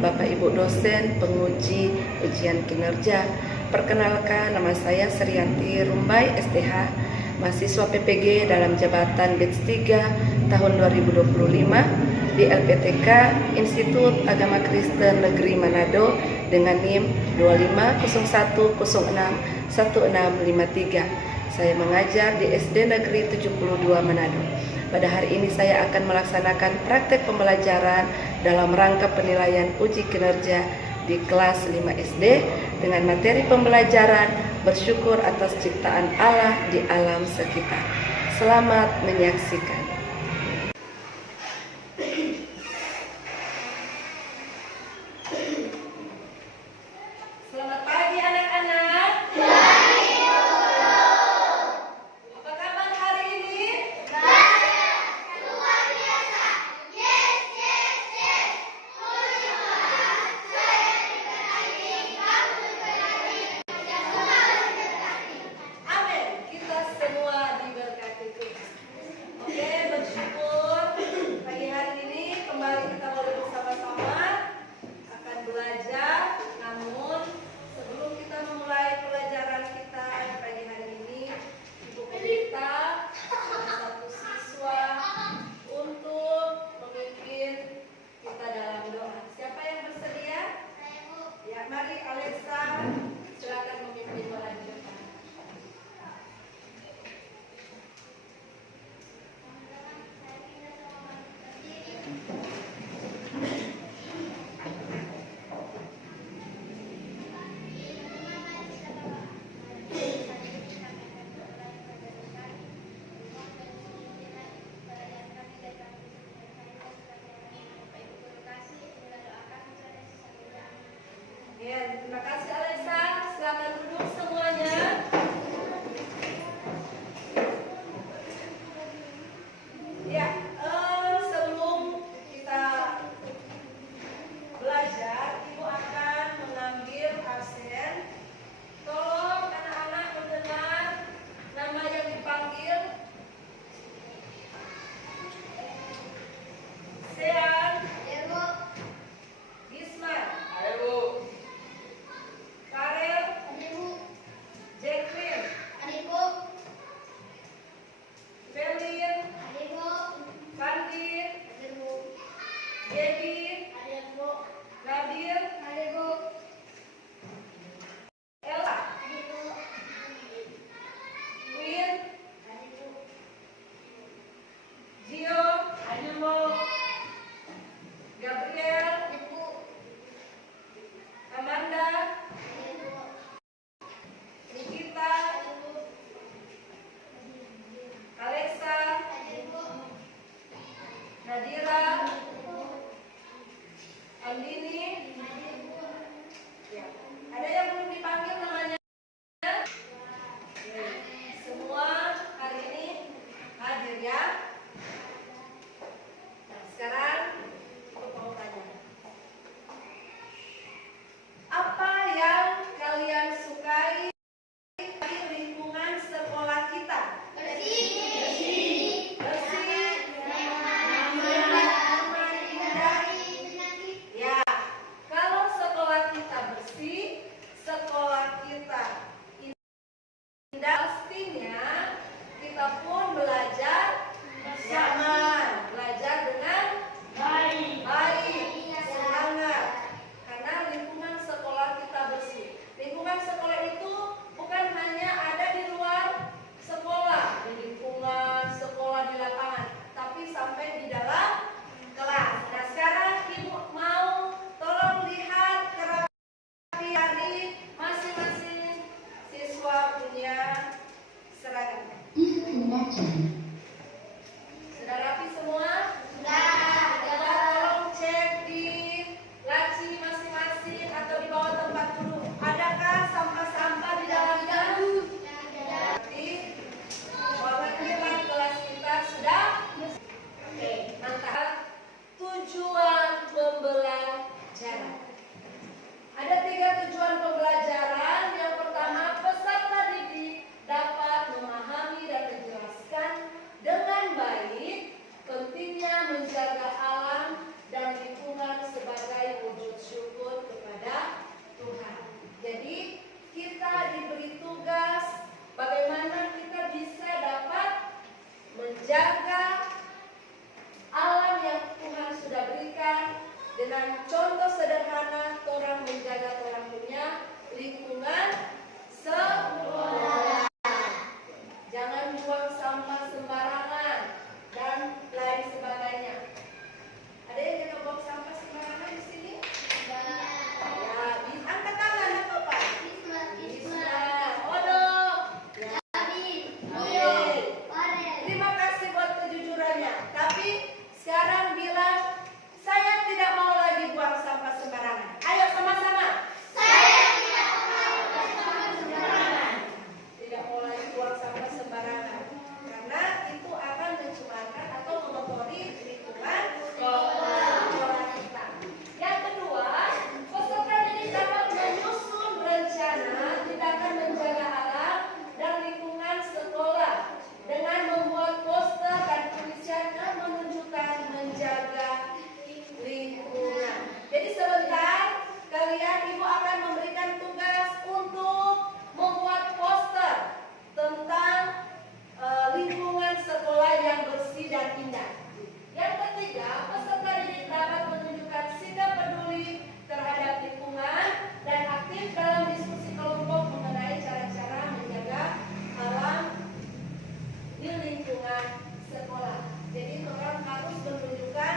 Bapak Ibu dosen, penguji ujian kinerja. Perkenalkan, nama saya Sriyanti Rumbai STH, mahasiswa PPG dalam jabatan Batch 3 tahun 2025 di LPTK Institut Agama Kristen Negeri Manado dengan NIM 2501061653. Saya mengajar di SD Negeri 72 Manado. Pada hari ini saya akan melaksanakan praktek pembelajaran dalam rangka penilaian uji kinerja di kelas 5 SD dengan materi pembelajaran bersyukur atas ciptaan Allah di alam sekitar. Selamat menyaksikan. Selamat pagi anak-anak. Apa kabar hari ini? Luar biasa. Yes, yes, yes. Saya diberkati, kamu diberkati, semua diberkati. Amin. Kita semua diberkati Tuhan. Oke, bersyukur pagi hari ini kembali kita boleh bersama-sama akan belajar. Namun sebelum kita memulai pelajaran kita pagi hari ini, Ibu Pelita salah satu siswa untuk memimpin kita dalam doa. Siapa yang bersedia? Ya, mari Alexa, silakan memimpin doa di depan. Ya, terima kasih Alexa. Silakan duduk semuanya. Ya, sebelum kita belajar, Ibu akan mengambil absen. Tolong anak-anak mendengar nama yang dipanggil. Sean, Gisman, Karel, Jacqueline, Felin, Fandi, Gaby, Nadir, Ella, Queen, Gio, Gabriel, Amanda, Nikita, Alexa, Nadira, Andini. Ya. Ada yang belum dipanggil namanya? Ya. Semua hari ini hadir ya. Nah, sekarang aku mau tanya. Apa yang kalian sukai di lingkungan sekolah kita? Bersih, ya. Kalau sekolah kita bersih, sekolah kita indah, pastinya kita pun belajar bersama, belajar dengan baik, semangat. Karena lingkungan sekolah kita bersih. Lingkungan sekolah itu bukan hanya ada di luar sekolah, di lingkungan sekolah di lapangan, tapi sampai di dalam kelas. Nah, sekarang Ibu mau tolong lihat kerapi dari masing-masing siswa punya seragam. Sudah rapi semua? Coba tolong cek di laci masing-masing atau di bawah tempat duduk. Adakah sampah-sampah di dalamnya? Berarti alhamdulillah kelas kita sudah. Oke, mantap. Tujuan pembelajaran. Ada 3 tujuan pembelajaran. Yang pertama, peserta didik dapat memahami dan menjelaskan contoh sederhana orang menjaga orang punya lingkungan sekolah. Jangan buang sampah sembarangan dan lain sebagainya. Ada yang jangan buang sampah sembarangan di sini? Ya, angkat tangan apa Pak? Bismillah. Odok. Ya. Terima kasih buat kejujurannya. Tapi sekarang bilang saya tidak mau lagi buang sampah sembarangan. Ayo sama-sama. Tidak mau lagi buang sampah sembarangan. Karena itu akan mencemarkan atau mengotori lingkungan sekolah kita. Yang kedua, peserta didik dapat menyusun rencana tindakan menjaga alam dan lingkungan sekolah dengan membuat poster dan tulisan yang menunjukkan menjaga lingkungan. Jadi sebentar kalian ibu akan memberikan tugas untuk membuat poster tentang lingkungan sekolah yang bersih dan indah. Yang ketiga, peserta didik dapat menunjukkan sikap peduli terhadap lingkungan dan aktif dalam diskusi kelompok mengenai cara-cara menjaga alam di lingkungan sekolah. Jadi orang harus menunjukkan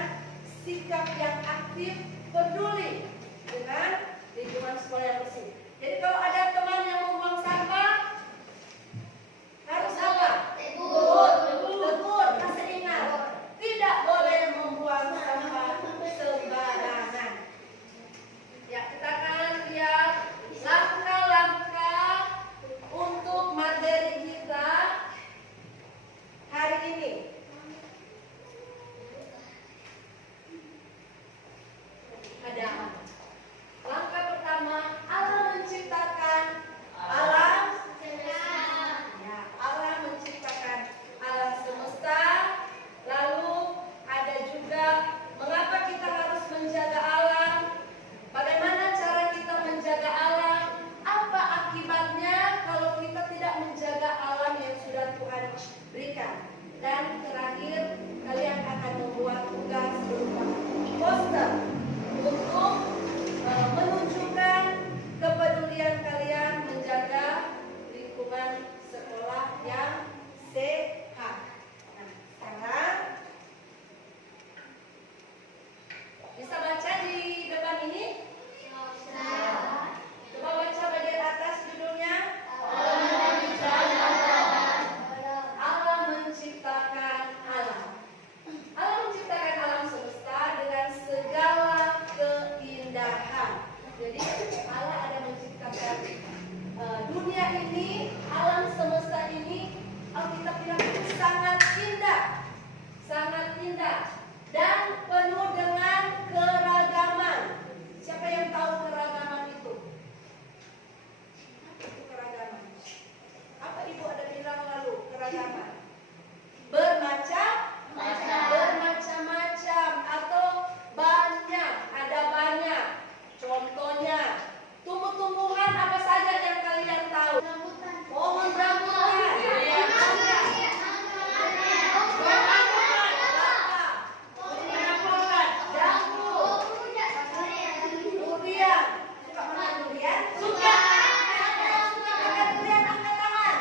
sikap yang aktif peduli dengan lingkungan sekolah yang bersih. Jadi kalau ada teman yang membuang sampah harus apa? Tegur, kasih ingat. Tidak boleh membuang sampah sembarangan. Ya, kita akan lihat langkah-langkah untuk materi kita hari ini. Ada langkah pertama, Allah menciptakan alam. Ya, Allah menciptakan alam semesta. Lalu ada juga mengapa kita harus menjaga alam, bagaimana cara kita menjaga alam, apa akibatnya kalau kita tidak menjaga alam yang sudah Tuhan berikan. Dan terakhir, kalian akan membuat tugas berupa poster untuk menunjukkan kepedulian kalian menjaga lingkungan sekolah yang sehat. Nah, sekarang bisa baca di depan ini? Coba baca bagian atas judulnya. Allah menciptakan alam. Allah menciptakan alam semesta dengan segala keindahan. Jadi Allah ada menciptakan dunia ini, alam semesta ini, Alkitab bilang itu sangat indah dan penuh dengan keragaman. Siapa yang tahu keragaman itu? Itu keragaman. Apa ibu ada bilang lalu keragaman? Bermacam-macam atau banyak, ada banyak. Contohnya, tumbuh-tumbuhan apa saja yang kalian tahu? Pohon rambutan. Durian. Suka makan durian? Suka. Makan durian, angkat tangan.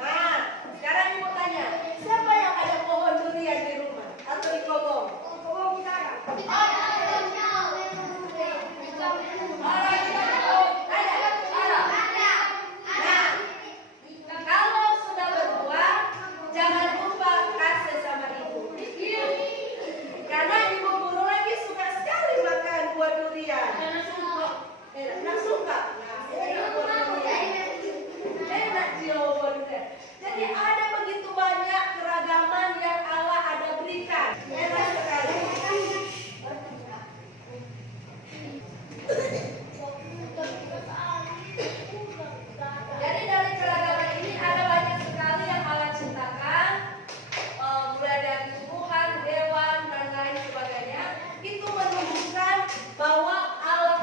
Nah, sekarang ibu tanya, siapa yang ada pohon durian di rumah atau di kobong? Kobong kita ada. Nah, kalau sudah berbuah, jangan lupa kasih sama ibu. Karena ibu guru lagi suka sekali makan buah durian. Enak suka. Nah, ini buah durian. Enak dia buah durian. Jadi ada begitu banyak keragaman yang Allah ada berikan. Enak sekali. Jadi dari keragaman ini ada banyak sekali yang Allah ciptakan, mulai dari tumbuhan, hewan dan lain sebagainya. Itu menunjukkan bahwa Allah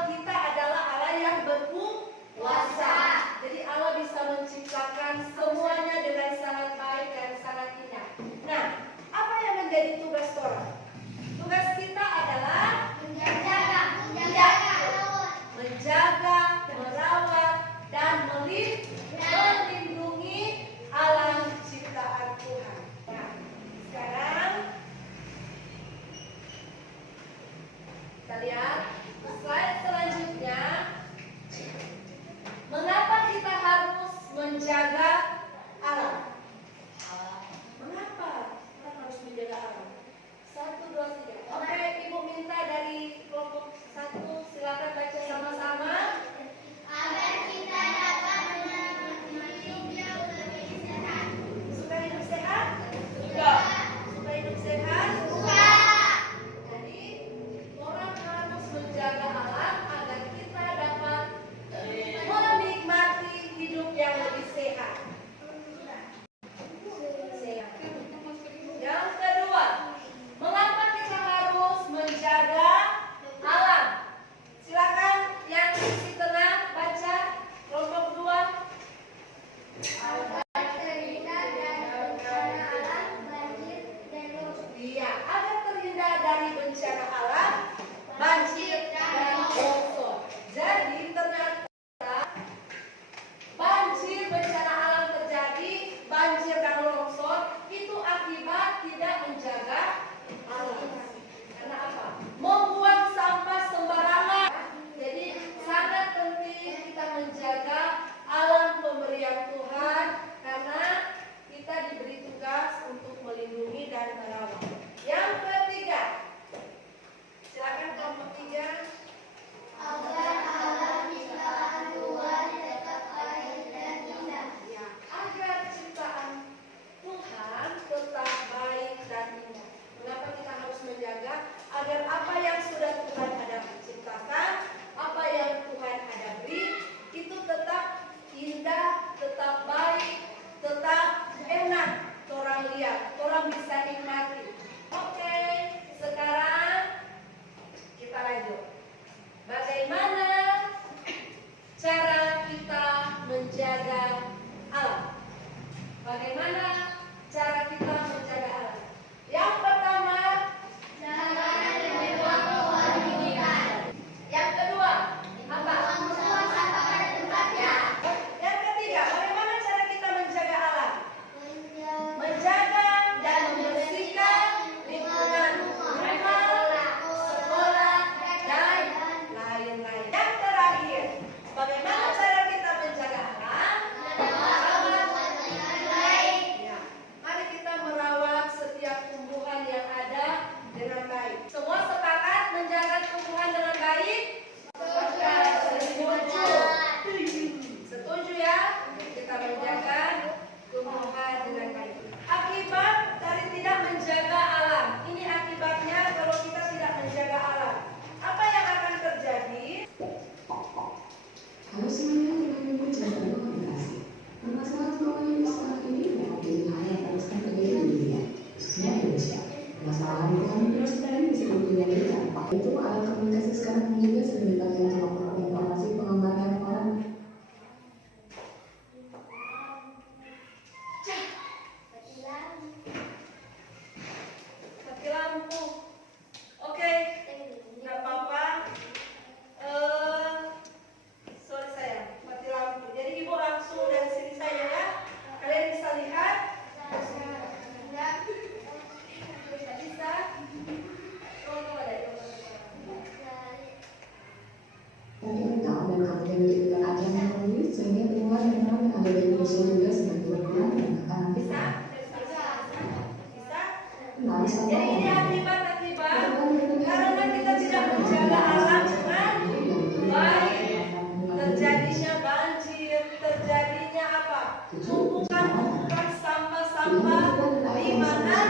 Halo semuanya, dengan Ibu Cerita Komunikasi. Permasalahan keuangan di sekolah ini memang jadi hal yang terus terjadi di dunia, khususnya Indonesia. Permasalahan keuangan terus terjadi bisa berpindah cara. Itu alat komunikasi sekarang juga sering dipakai untuk memperoleh informasi pengembangan orang. Mati lampu. Oke, nggak apa-apa. Sorry saya, mati lampu. Jadi ibu langsung dari sini saja ya. Kalian bisa lihat? Nggak bisa. Oh, coba deh. Tapi engkau dan kamu yang diberikan ajar yang menulis sehingga pengeluar yang ada di Indonesia juga semakin berkurang dan akan Bisa? Bisa? lalu Jadi sampai ini akibat karena kita tidak menjaga alam dengan baik. Terjadinya banjir, terjadinya apa? Tumpukan sampah-sampah di mana?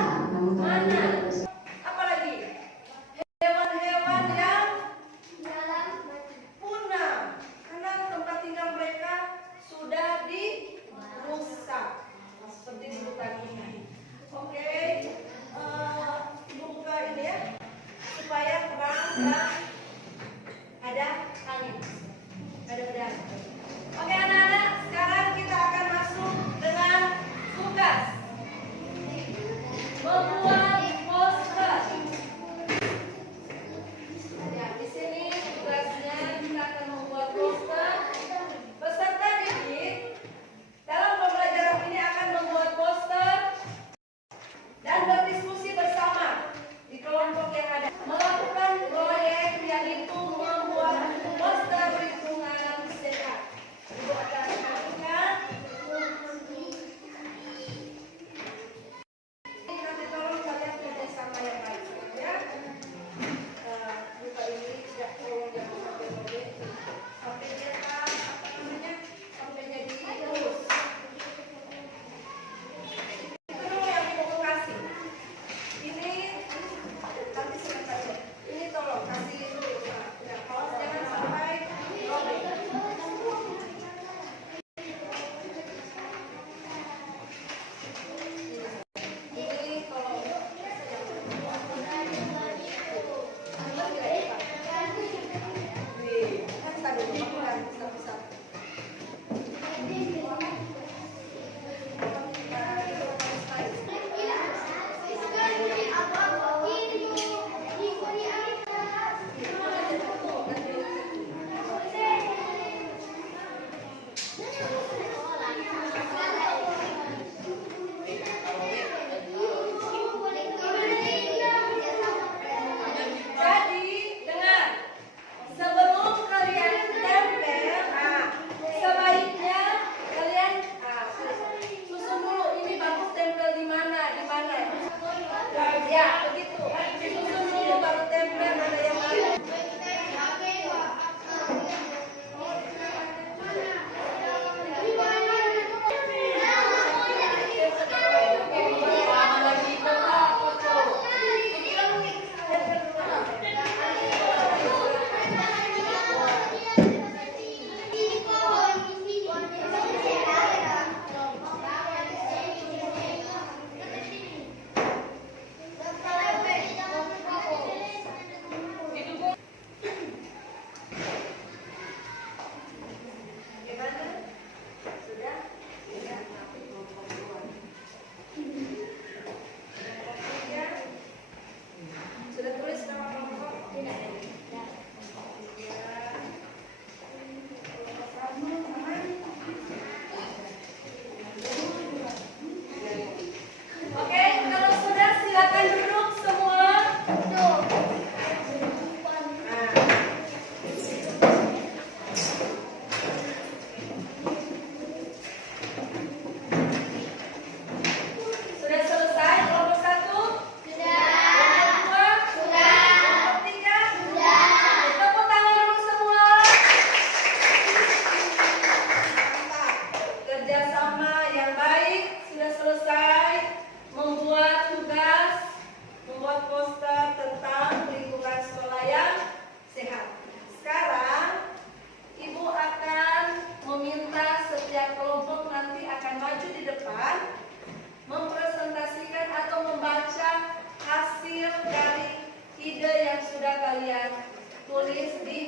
Apalagi hewan-hewan yang punah karena tempat tinggal mereka sudah dirusak seperti di hutan ini. Oke, ibu buka ini ya supaya terang dan ada angin, ada udara. Oke anak-anak, sekarang kita akan masuk dengan tugas membuat poster. Ya, di sini tugasnya kita akan membuat poster. Peserta didik dalam pembelajaran ini akan membuat poster dan berdiskusi bersama di kelompok yang ada. Melakukan proyek yaitu membuat poster lingkungan sehat. Ibu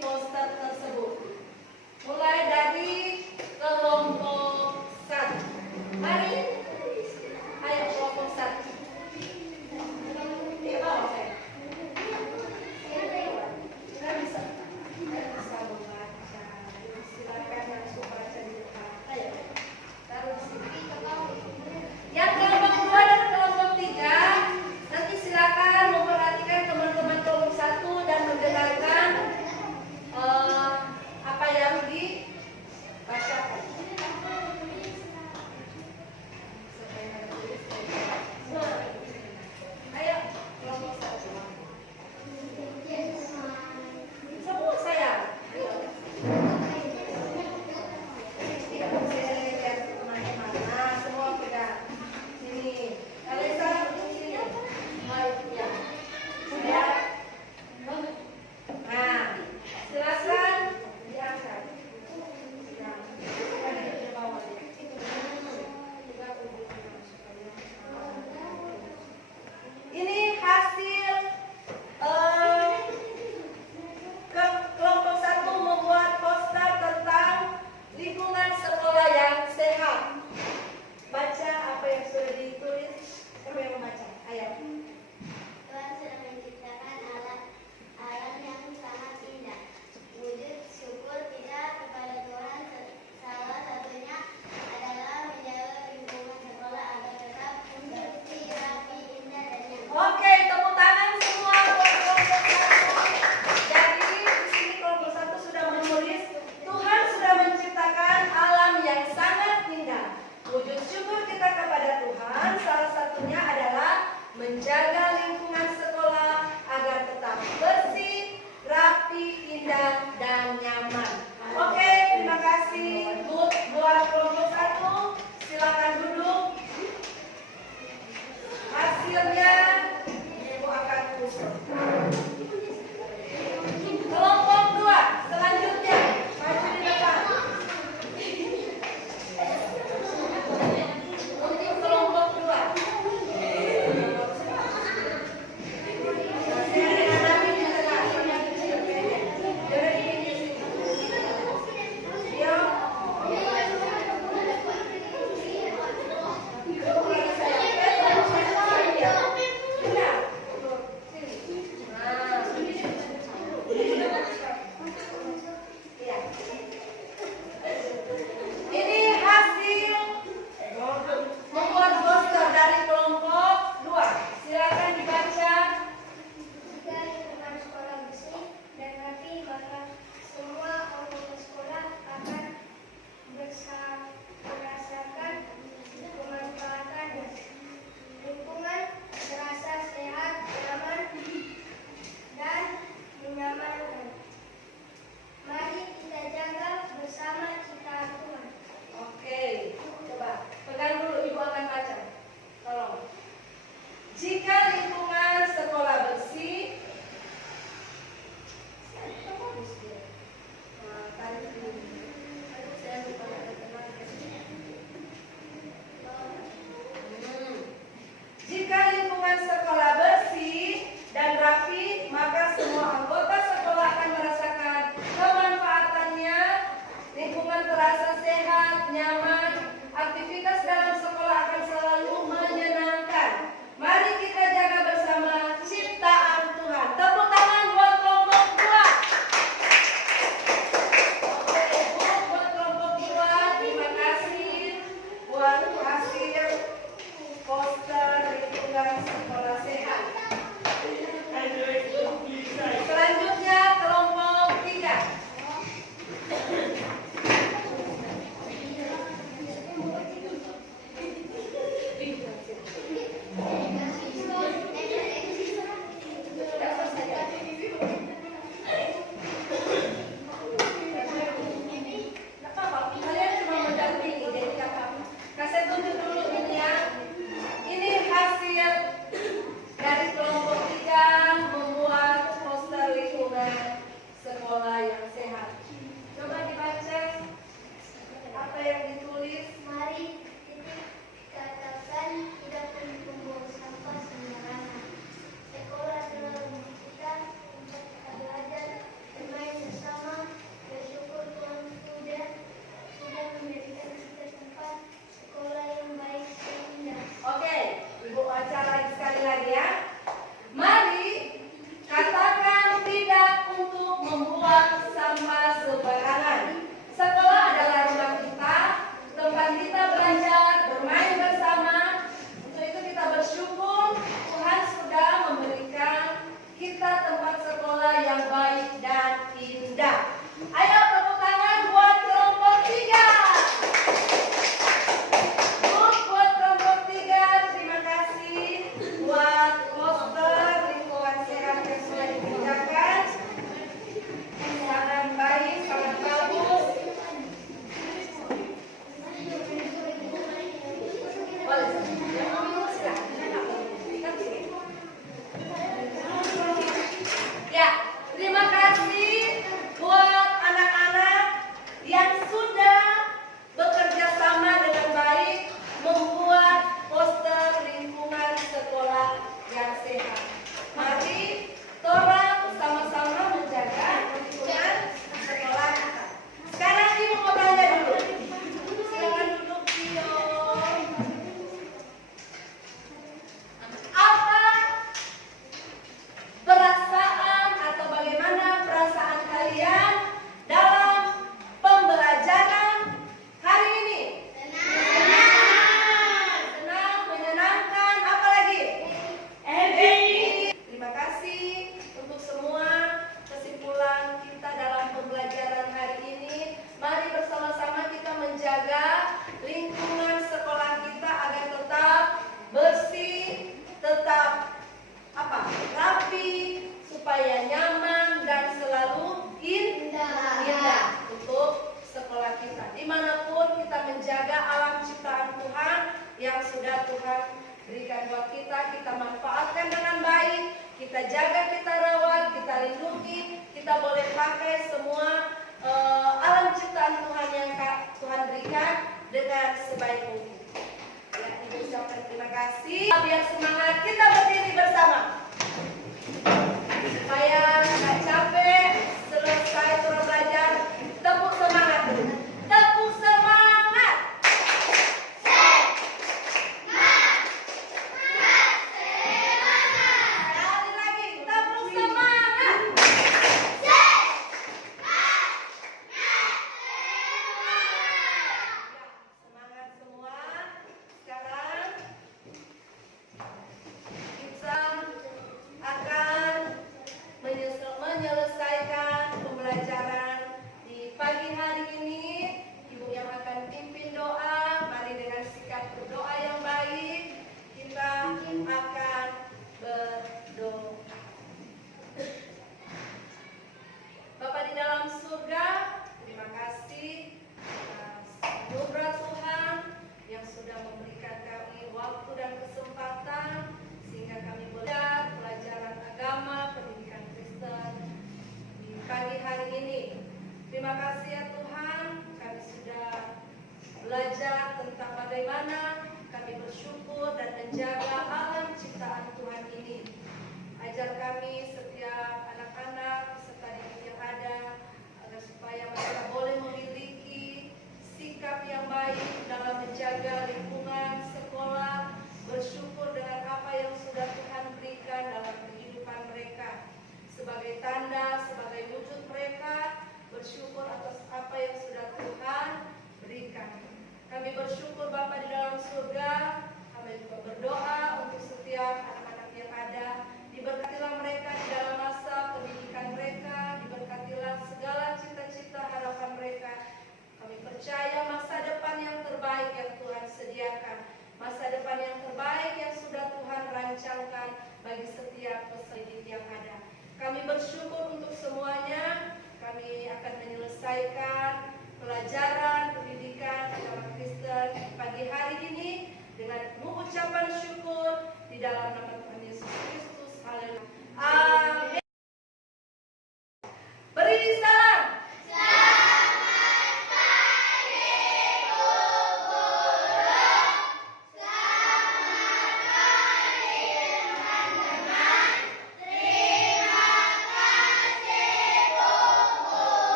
poster tersebut. Mulai dari kelompok 1. Mari. Ayo kelompok 1. Di bawah saya. Kita bisa membaca. Silakan langsung baca di depan. Ayo. Taruh di sini. Yang kelompok 2 dan kelompok 3 nanti silakan memperhatikan teman-teman kelompok 1 dan mendengarkan apa yang dibacakan. Ayo kelompok 1. Semua sayang. Ayo.